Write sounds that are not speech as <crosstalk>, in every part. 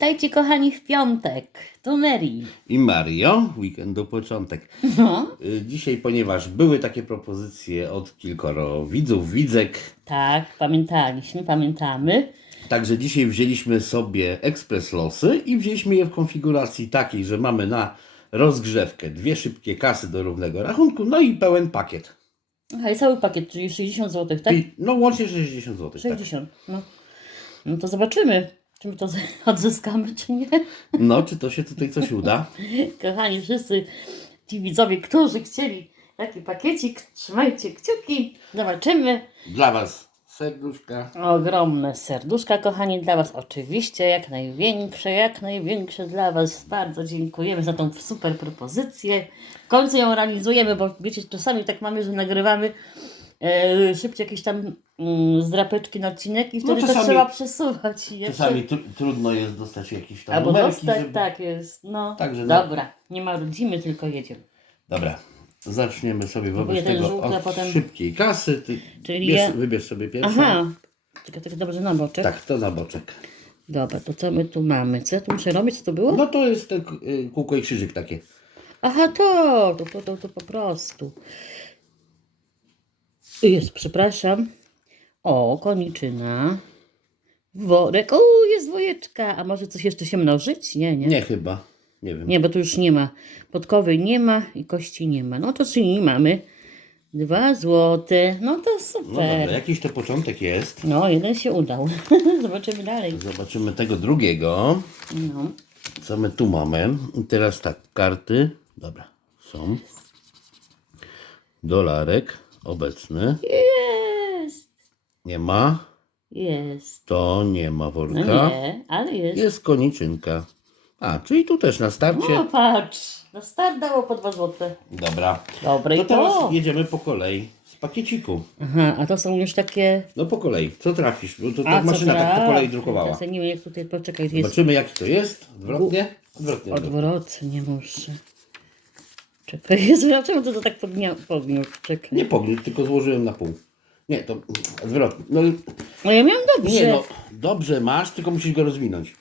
Witajcie kochani w piątek. Tu Mary. I Mario, weekendu początek. No. Y, Dzisiaj, ponieważ były takie propozycje od kilkoro widzów, widzek, Tak, pamiętaliśmy, pamiętamy. także dzisiaj wzięliśmy sobie ekspres losy i wzięliśmy je w konfiguracji takiej, że mamy na rozgrzewkę dwie szybkie kasy do równego rachunku, no i pełen pakiet. Aha, i cały pakiet, czyli 60 zł, tak? I, no łącznie 60 zł. Tak. 60. No. no to zobaczymy, czy my to <laughs> odzyskamy, czy nie. No, czy to się tutaj coś uda? <laughs> Kochani, wszyscy ci widzowie, którzy chcieli taki pakiecik, trzymajcie kciuki. Zobaczymy. Dla Was serduszka. Ogromne serduszka, kochani, dla Was oczywiście, jak największe, jak największe dla Was. Bardzo dziękujemy za tą super propozycję. W końcu ją realizujemy, bo wiecie, czasami tak mamy, że nagrywamy e, szybciej jakieś tam mm, zdrapeczki na odcinek i wtedy to czasami- trzeba przesuwać. i jeszcze- Czasami tru, trudno jest dostać jakieś tam Albo numerki, dostać, żeby- tak jest. No, Także no. dobra, nie marudzimy, tylko jedziemy. Dobra, zaczniemy sobie Próbuję wobec ten tego żółty, a od potem- szybkiej kasy. Ty Czyli bierz, ja- Wybierz sobie pierwszą. Aha, czekaj, tak dobrze na boczek. Tak, to na boczek. Dobra, to co my tu mamy? Co ja tu muszę robić? Co to było? No to jest ten k- y, kółko i krzyżyk takie. Aha, to, to, to, to, to po prostu. Jest, przepraszam. O, koniczyna. Worek. O, jest dwojeczka. A może coś jeszcze się mnożyć? Nie, nie. Nie chyba, nie wiem. Nie, bo tu już nie ma. Podkowy nie ma i kości nie ma. No to czyli mamy dwa złote. No to No super. dobra, jakiś to początek jest. No, jeden się udał. <laughs> Zobaczymy dalej. Zobaczymy tego drugiego. No. Co my tu mamy? I teraz tak, karty. Dobra, są. Dolarek obecny. Jest. Nie ma. Jest. To nie ma No worka. nie, ale jest. Jest koniczynka. A, czyli tu też na starcie. No patrz, na start dało po 2 złote. Dobra. Dobre To i teraz to. jedziemy po kolei z pakieciku. Aha, a to są już takie... No po kolei. Co trafisz? Bo to A, tak co maszyna tak po kolei drukowała. Teraz wiem jak tutaj, poczekaj, jest Zobaczymy jaki to jest. Odwrotnie? Odwrotnie. odwrotnie muszę. Czekaj, Jezu, <laughs> dlaczego to, to tak pognia... pogniótł? Czekaj. Nie pogniótł, tylko złożyłem na pół. Nie, to odwrotnie. No, No ja miałam dobrze. nie no, dobrze masz, tylko musisz go rozwinąć.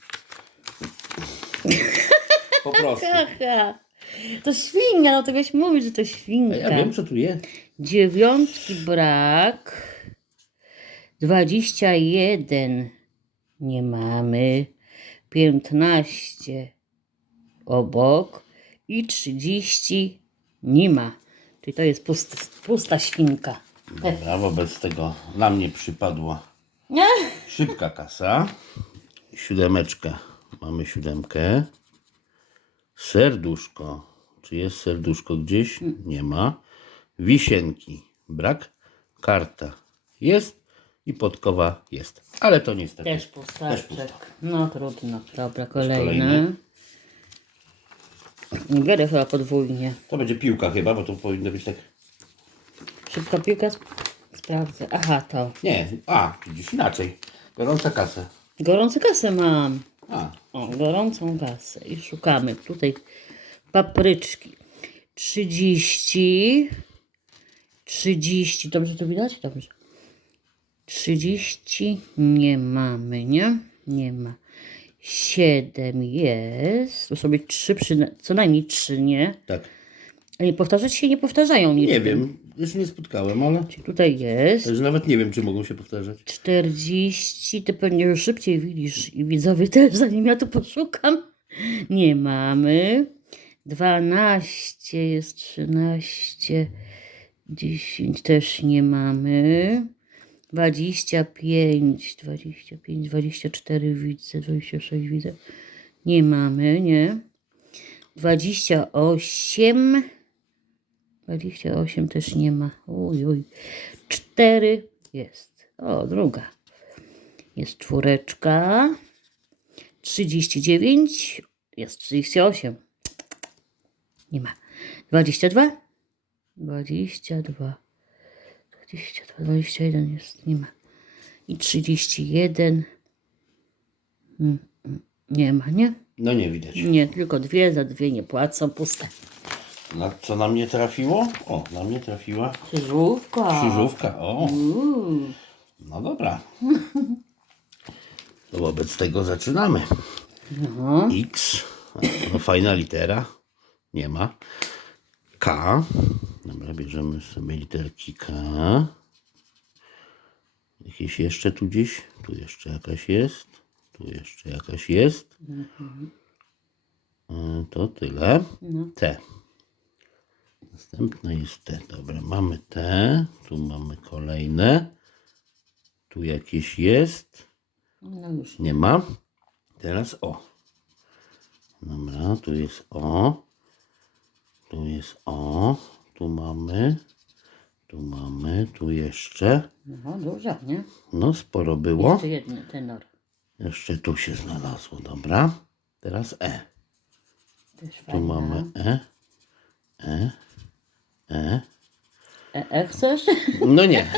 <laughs> Po prostu. To świnka, no to byś mówić, że to A świnka. ja wiem co tu jest. Dziewiątki brak. Dwadzieścia jeden nie mamy. Piętnaście obok. I trzydzieści nie ma. Czyli to jest pusta, pusta świnka. Dobra, wobec tego na mnie przypadła Nie? szybka kasa. Siódemeczka. Mamy siódemkę. Serduszko. Czy jest serduszko gdzieś? Nie ma. Wisienki. Brak. Karta. Jest. I podkowa jest. Ale to niestety. Też pustaczek. pusta. No trudno. Dobra, kolejna. kolejny. Nie biorę chyba podwójnie. To będzie piłka chyba, bo to powinno być tak. Szybka piłka. sp- Sprawdzę. Aha, to. Nie, a, widzisz inaczej. Gorąca kasa. Gorącą kasę mam. A, O, gorącą kasę. I szukamy tutaj papryczki. 30. 30. Dobrze to widać? Dobrze. 30 nie mamy, nie? Nie ma. 7 jest. To sobie 3, przyna- co najmniej 3, nie? tak. Nie powtarzać się nie powtarzają nic. Nie wiem, jeszcze nie spotkałem, ale Tutaj jest. także nawet nie wiem, czy mogą się powtarzać. 40, ty pewnie już szybciej widzisz i widzowie też, zanim ja tu poszukam. Nie mamy. 12 jest 13, 10 też nie mamy. 25, 25, 24 widzę, 26 widzę. Nie mamy, nie. 28, 28 też nie ma. Uj, uj. 4 jest. O, druga. Jest czwóreczka. 39. Jest 38. Nie ma. 22. 22. 22, 21 jest. Nie ma. I 31. Mm, mm, Nie ma, nie? No nie widać. Nie, tylko dwie, za dwie nie płacą, puste. Na co na mnie trafiło? O, na mnie trafiła Krzyżówka. krzyżówka. O, Uuu. no dobra. To wobec tego zaczynamy. No. X. No, fajna litera. Nie ma. K. Dobra, bierzemy sobie literki K. Jakieś jeszcze tu gdzieś? Tu jeszcze jakaś jest. Tu jeszcze jakaś jest. E, To tyle. No. T. Następne jest T. Dobra, mamy T. Tu mamy kolejne. Tu jakieś jest. no już. Nie ma. Teraz O. Dobra, tu jest O. Tu jest O. Tu mamy. Tu mamy. Tu jeszcze. No dużo, nie? No, sporo było. Jeszcze jeden tenor. Jeszcze tu się znalazło. Dobra. Teraz E. Też Tu fajna. mamy E. E. E. E, e chcesz? No nie.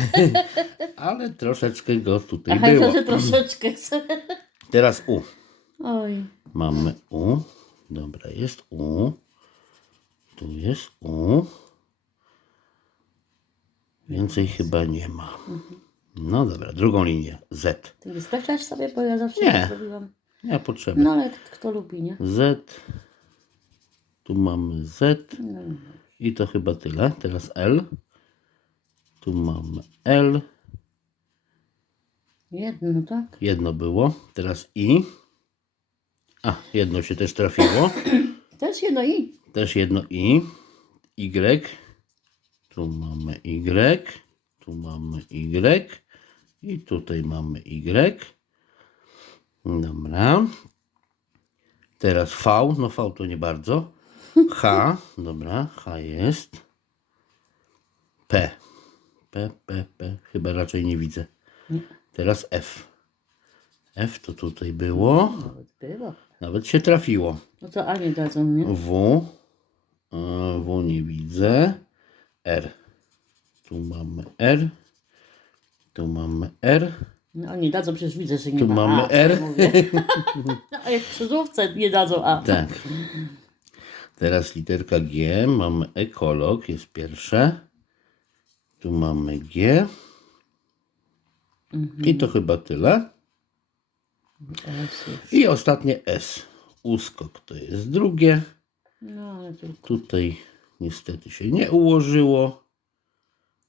<laughs> Ale troszeczkę go tutaj Aha, było. to troszeczkę chcę. Teraz U. Oj. Mamy U. Dobra, jest U. Tu jest U. Więcej chyba nie ma. No dobra, drugą linię. Z. Ty nie sobie, bo ja zawsze Nie. tak robiłam. Nie ma potrzeby. No ale kto lubi, nie? Z. Tu mamy Z. No. I to chyba tyle. Teraz L. Tu mamy L. Jedno, tak? Jedno było. Teraz I. A, jedno się też trafiło. Też jedno i. Też jedno I. Y. Tu mamy Y. Tu mamy Y. I tutaj mamy Y. Dobra. Teraz V. No V to nie bardzo. H. Dobra. H jest. P. P, P, P. Chyba raczej nie widzę. Teraz F. F to tutaj było. Nawet było. Nawet się trafiło. No to A nie dadzą, nie? W. E, W nie widzę. R. Tu mamy R. Tu mamy R. No nie dadzą, przecież widzę, że nie Tu ma mamy A, R. Mówię. <laughs> No, a jak w krzyżówce nie dadzą A. Tak. Teraz literka G. Mamy ekolog, jest pierwsze. Tu mamy G. I to chyba tyle. Teraz już. I ostatnie S. Uskok to jest drugie. No ale tu Tutaj niestety się nie ułożyło.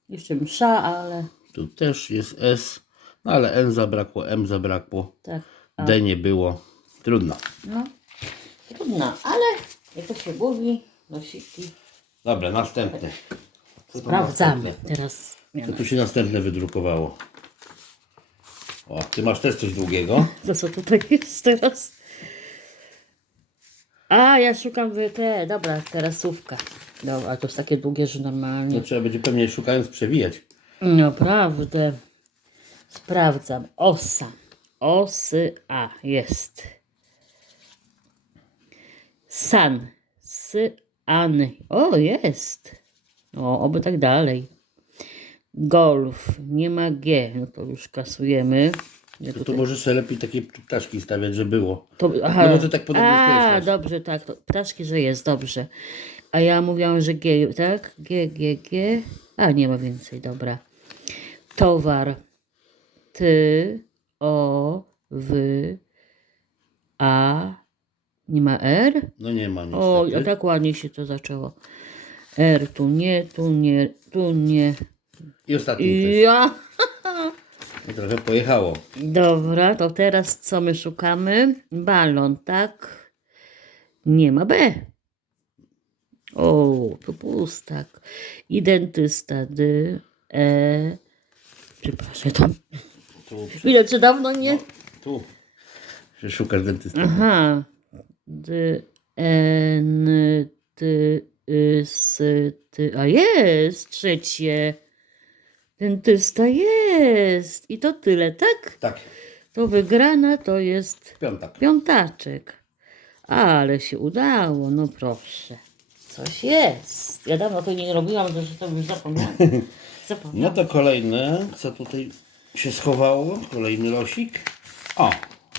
jeszcze msza, ale Tu też jest S. No ale N zabrakło, M zabrakło. tak. D nie było. Trudno. No, trudno, ale jak to się mówi, nosiki. Dobra, następny. Co to Sprawdzamy następne? teraz. Co tu się następne wydrukowało? O, ty masz też coś długiego. <laughs> To co tutaj jest teraz? A, ja szukam WP. Dobra, teraz słówka. Dobra, to jest takie długie, że To normalnie. trzeba będzie pewnie szukając przewijać. Naprawdę. Sprawdzam. Osa. Osy A. Jest. San. Sy. An. O, jest. O, oby tak dalej. Golf. Nie ma G. No to już kasujemy. To, to możesz sobie lepiej takie ptaszki stawiać, że było. To, No bo ty tak podobnie A, dobrze, tak. To, ptaszki, że jest, dobrze. A ja mówiłam, że G, tak? G, G, G. A, nie ma więcej, dobra. Towar. Ty, o, wy, a. Nie ma R? No nie ma niestety. O, a tak ładnie się to zaczęło. R, tu nie, tu nie, tu nie. I ostatni ja. <laughs> I trochę pojechało. Dobra, to teraz co my szukamy? Balon, tak? Nie ma B. O, tu pustak. Identysta, D, E. Przepraszam, to Tu, ile czy dawno nie? tu. Że szukasz dentysty. Aha. D, N, T, Y, S, T. A jest trzecie. Dentysta jest. I to tyle, tak? Tak, To wygrana to jest piątak. piątaczek. Ale się udało, no proszę. Coś jest. Ja dawno to nie robiłam, to że to już zapomniałam. <laughs> No Zapomniałam. to kolejne, co tutaj się schowało, kolejny losik. O,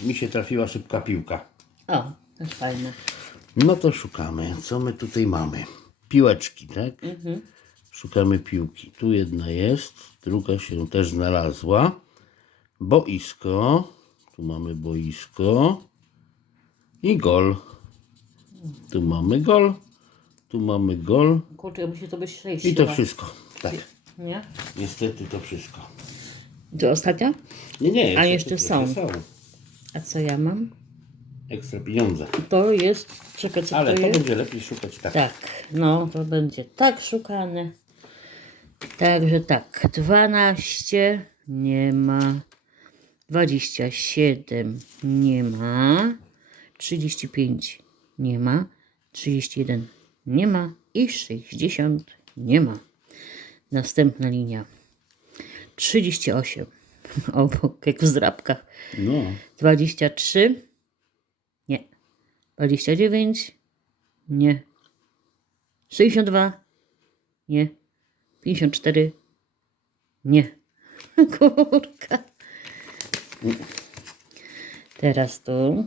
mi się trafiła szybka piłka. O, też fajne. No to szukamy, co my tutaj mamy. Piłeczki, tak? Mhm. Szukamy piłki. Tu jedna jest, druga się też znalazła. Boisko. Tu mamy boisko. I gol. Tu mamy gol. Tu mamy gol. Kurczę, musi to być 6 I to wszystko. Tak. Nie? Niestety to wszystko. To ostatnia? Nie, nie. A jeszcze troszkę są. A co ja mam? Ekstra pieniądze. To jest, czekaj, co Ale to to jest? będzie lepiej szukać tak. Tak, no to będzie tak szukane. Także tak, 12 nie ma, 27 nie ma, 35 nie ma, 31 nie ma i 60 nie ma. Następna linia. 38 obok, <laughs> jak w zdrabkach. No. 23 nie. 29 nie. 62 nie. 54 nie. <laughs> Kurka. Teraz tu.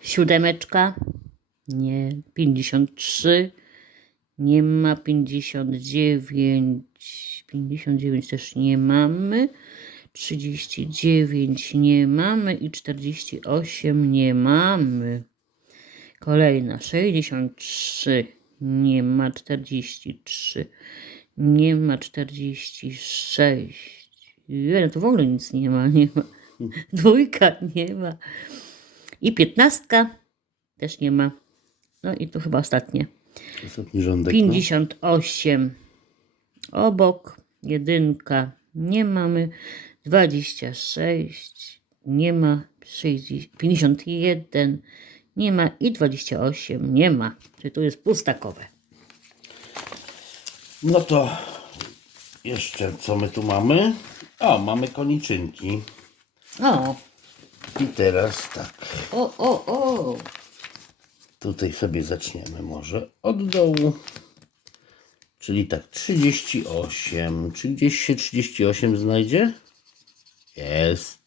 Siódemeczka. Nie. 53. Nie ma 59. 59 też nie mamy. 39 nie mamy i 48 nie mamy. Kolejna 63 nie ma 43 nie ma 46 Jeden to w ogóle nic nie ma, nie ma. <laughs> Dwójka nie ma. I piętnastka też nie ma. No i tu chyba ostatnie. Ostatni rządek. no. 58 obok, jedynka nie mamy, 26 nie ma, 60, 51 nie ma i 28 nie ma. Czyli tu jest pustakowe. No to jeszcze co my tu mamy? O, mamy koniczynki. O, I teraz tak. o, o, o. Tutaj sobie zaczniemy może od dołu. Czyli tak, 38. Czy gdzieś się 38 znajdzie? Jest.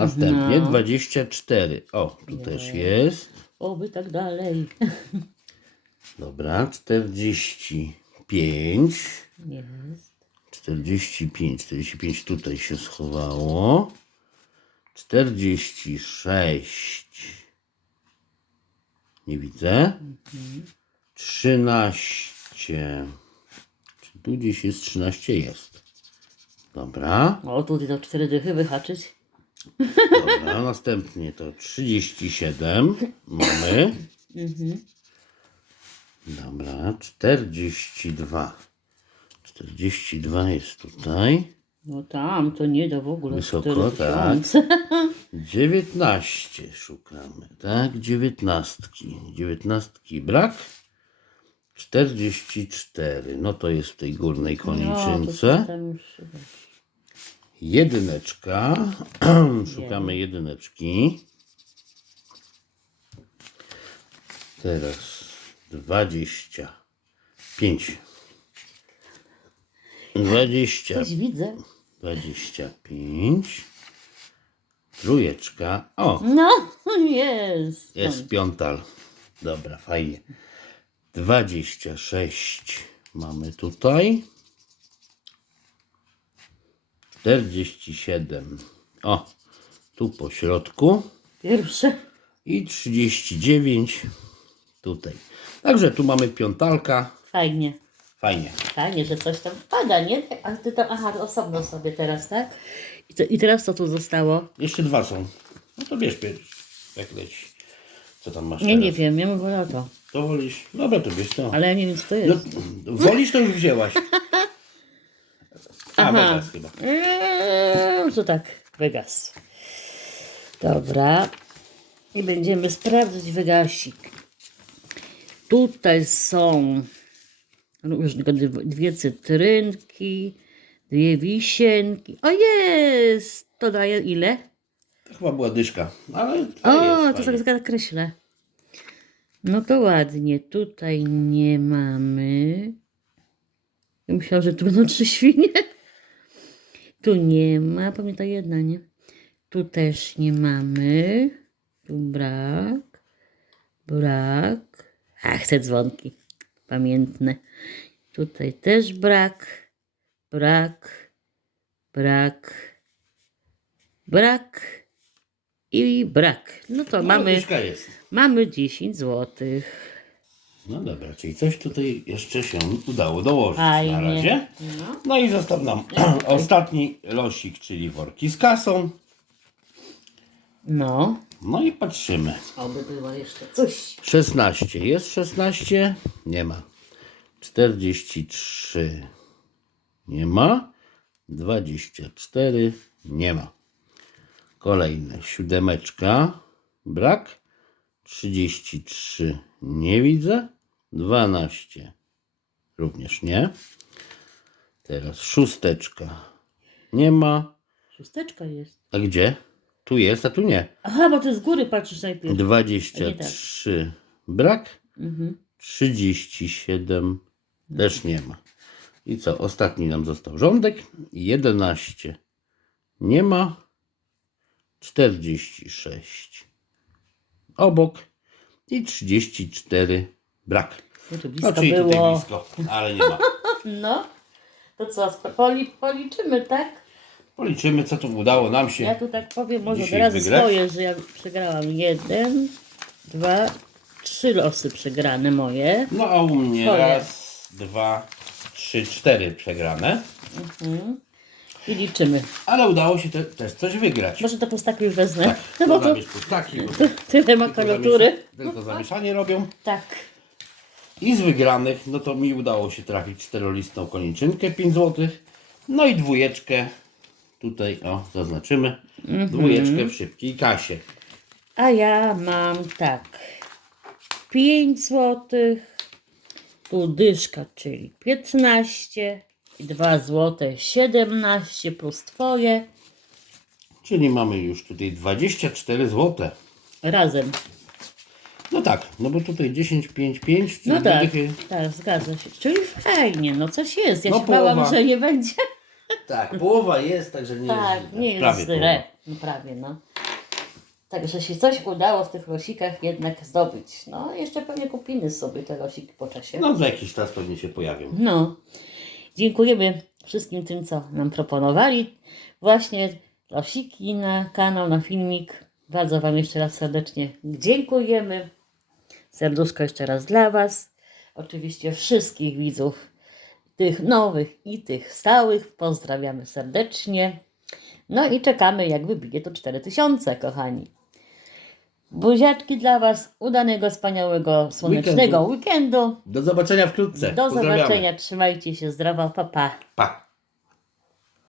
Następnie No. 24. O, tu też jest. Oby tak dalej. <laughs> Dobra, 45. Jest. 45. 45 tutaj się schowało. 46. Nie widzę. 13. Czy tu gdzieś jest 13? Jest. Dobra. O, tutaj to cztery dychy wyhaczyć. Dobra, następnie to 37 mamy. Dobra, 42. 42 jest tutaj. No tam, to nie da w ogóle. Wysoko, tak. tysiące. 19 szukamy, tak? 19. 19 brak. 44. No to jest w tej górnej No, to koniczynce. tam już. Jedyneczka. <clears throat> Szukamy jedyneczki. Teraz 25. 20. Coś widzę. 25. Trójeczka. O, No, <laughs> jest. jest piątal. Dobra, fajnie. 26 mamy tutaj. 47. O, tu po środku. Pierwsze. I 39 tutaj. Także tu mamy piątalka. Fajnie. Fajnie. Fajnie, że coś tam wpada, nie? A ty tam, aha, osobno sobie teraz, tak? I, to, I teraz co tu zostało? Jeszcze dwa są. No to bierz pierwszy. Jak leci. Co tam masz Nie, teraz? nie wiem, ja bym wolała to. To wolisz? Dobra, to bierz to. Ale ja nie wiem, co to No, jest. wolisz to już wzięłaś. <laughs> A. Vegas chyba. Eee, to tak, wygas. Dobra. I będziemy sprawdzać wygasik. Tutaj są różne dwie- dwie cytrynki, dwie wisienki. O jest! To daje ile? To chyba była dyszka, ale O, to sobie zakreślę. No to ładnie. Tutaj nie mamy. Myślałam, że tu będą trzy świnie. Tu nie ma. Pamiętaj jedna, nie? Tu też nie mamy. Tu brak. Brak. Ach, te dzwonki. Pamiętne. Tutaj też brak. Brak. Brak. Brak. i brak. No to No, mamy, mamy 10 złotych. No dobra, czyli coś tutaj jeszcze się udało dołożyć Fajnie. na razie. No. No i został nam <clears throat> ostatni losik, czyli worki z kasą. no, No i patrzymy. oby było jeszcze coś. 16. Jest 16? Nie ma. 43. Nie ma. 24. Nie ma. Kolejne. Siódemeczka. Brak. 33. Nie widzę. 12. Również nie. Teraz szósteczka. Nie ma. Szósteczka jest. A gdzie? Tu jest, a tu nie. Aha, bo ty z góry patrzysz najpierw. 23. Brak. Mhm. 37 też nie ma. I co? Ostatni nam został rządek. 11 nie ma. 46 obok i 34 brak. No to No blisko czyli tutaj było. blisko, ale nie ma. <laughs> No, to co, sp- poli, policzymy, tak? Policzymy, co tu udało nam się. Ja tu tak powiem może Dzisiaj razu wygrać? swoje, że ja przegrałam jeden, dwa, trzy losy przegrane moje. No a u mnie Twoje. raz, dwa, trzy, cztery przegrane. Mhm. I liczymy. Ale udało się te, też coś wygrać. Może to pustaki już wezmę. Tak, no <laughs> bo to to pustaki, bo to tyle zamiesza- Tylko zamieszanie robią. Tak. I z wygranych, no to mi udało się trafić czterolistną koniczynkę 5 zł. No i dwójeczkę. Tutaj, o, zaznaczymy. Mhm. Dwójeczkę w szybkiej kasie. A ja mam tak. 5 złotych. Tu dyszka, czyli 15. I 2 złote 17 plus twoje. Czyli mamy już tutaj 24 zł. Razem. No tak, no bo tutaj 10, 5, 5, czyli No tak, dychy. tak, zgadza się. Czyli fajnie, no coś jest. Ja No się bałam, połowa. że nie będzie. Tak, połowa jest, także nie tak, jest źle. nie jest Prawie źle. połowa. No prawie, no. Także się coś udało w tych losikach jednak zdobyć. No, jeszcze pewnie kupimy sobie te losiki po czasie. No za jakiś czas pewnie się pojawią. No, dziękujemy wszystkim tym, co nam proponowali. Właśnie losiki na kanał, na filmik. Bardzo Wam jeszcze raz serdecznie dziękujemy. Serduszko jeszcze raz dla Was. Oczywiście wszystkich widzów, tych nowych i tych stałych. Pozdrawiamy serdecznie. No i czekamy, jak wybije to 4000, kochani. Buziaczki dla Was, udanego, wspaniałego, słonecznego weekendu. Do zobaczenia wkrótce. Do zobaczenia, trzymajcie się zdrowo, pa pa. Pa.